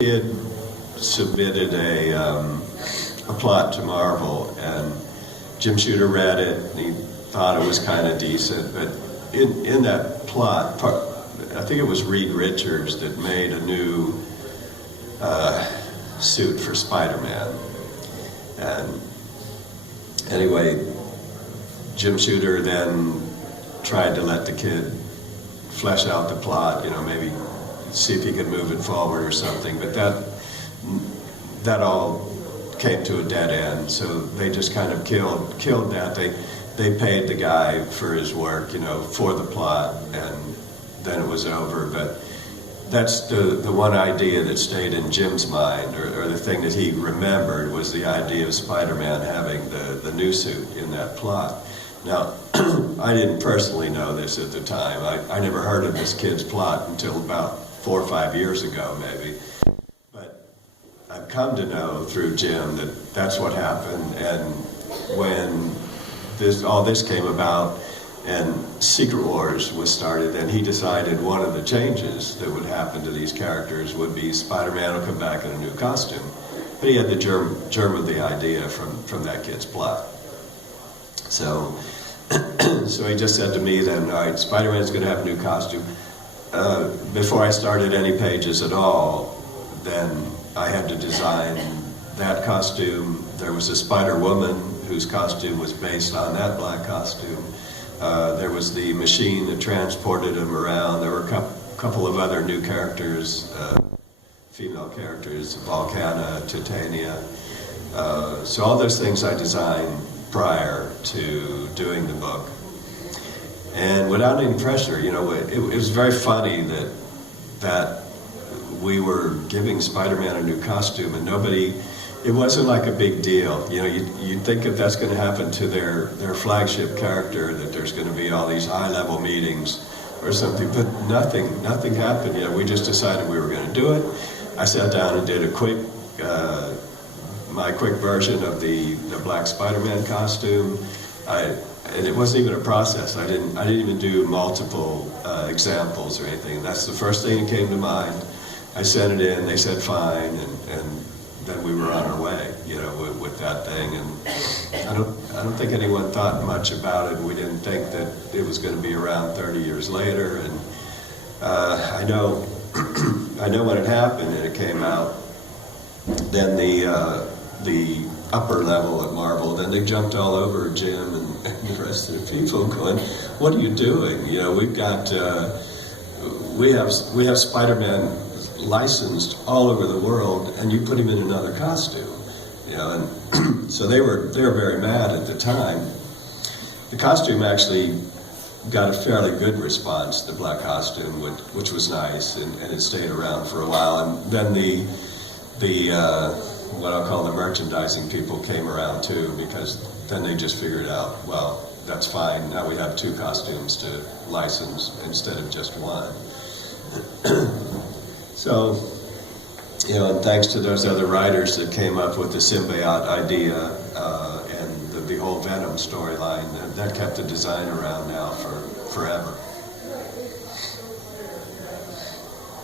He had submitted a plot to Marvel, and Jim Shooter read it, and he thought it was kind of decent, but in that plot, I think it was Reed Richards that made a new suit for Spider-Man. And anyway, Jim Shooter then tried to let the kid flesh out the plot, maybe see if he could move it forward or something, but that all came to a dead end, so they just kind of killed that. They paid the guy for his work, for the plot, and then it was over. But that's the one idea that stayed in Jim's mind, or the thing that he remembered, was the idea of Spider-Man having the new suit in that plot. Now, I didn't personally know this at the time. I never heard of this kid's plot until about 4 or 5 years ago, maybe. But I've come to know through Jim that that's what happened, and when all this came about and Secret Wars was started, then he decided one of the changes that would happen to these characters would be Spider-Man will come back in a new costume. But he had the germ of the idea from that kid's plot. So he just said to me then, all right, Spider-Man's going to have a new costume. Before I started any pages at all, then I had to design that costume. There was a Spider-Woman whose costume was based on that black costume. There was the machine that transported him around. There were a couple of other new characters, female characters, Volcana, Titania. So all those things I designed prior to doing the book. And without any pressure, it was very funny that we were giving Spider-Man a new costume, and it wasn't like a big deal. You'd think if that's going to happen to their flagship character, that there's going to be all these high-level meetings or something, but nothing happened. We just decided we were going to do it. I sat down and did my quick version of the black Spider-Man costume. And it wasn't even a process. I didn't even do multiple examples or anything. That's the first thing that came to mind. I sent it in. They said fine, and then we were on our way, with that thing. And I don't think anyone thought much about it. We didn't think that it was going to be around 30 years later. And I know when it happened and it came out, then the upper level at Marvel, then they jumped all over Jim and the rest of the people, going, "What are you doing? We have Spider-Man licensed all over the world, and you put him in another costume." And so they were very mad at the time. The costume actually got a fairly good response, the black costume, which was nice, and it stayed around for a while. And then the what I'll call the merchandising people came around too, because then they just figured out, well, that's fine, now we have 2 costumes to license instead of just one. So, and thanks to those other writers that came up with the symbiote idea and the whole Venom storyline, that kept the design around now for forever.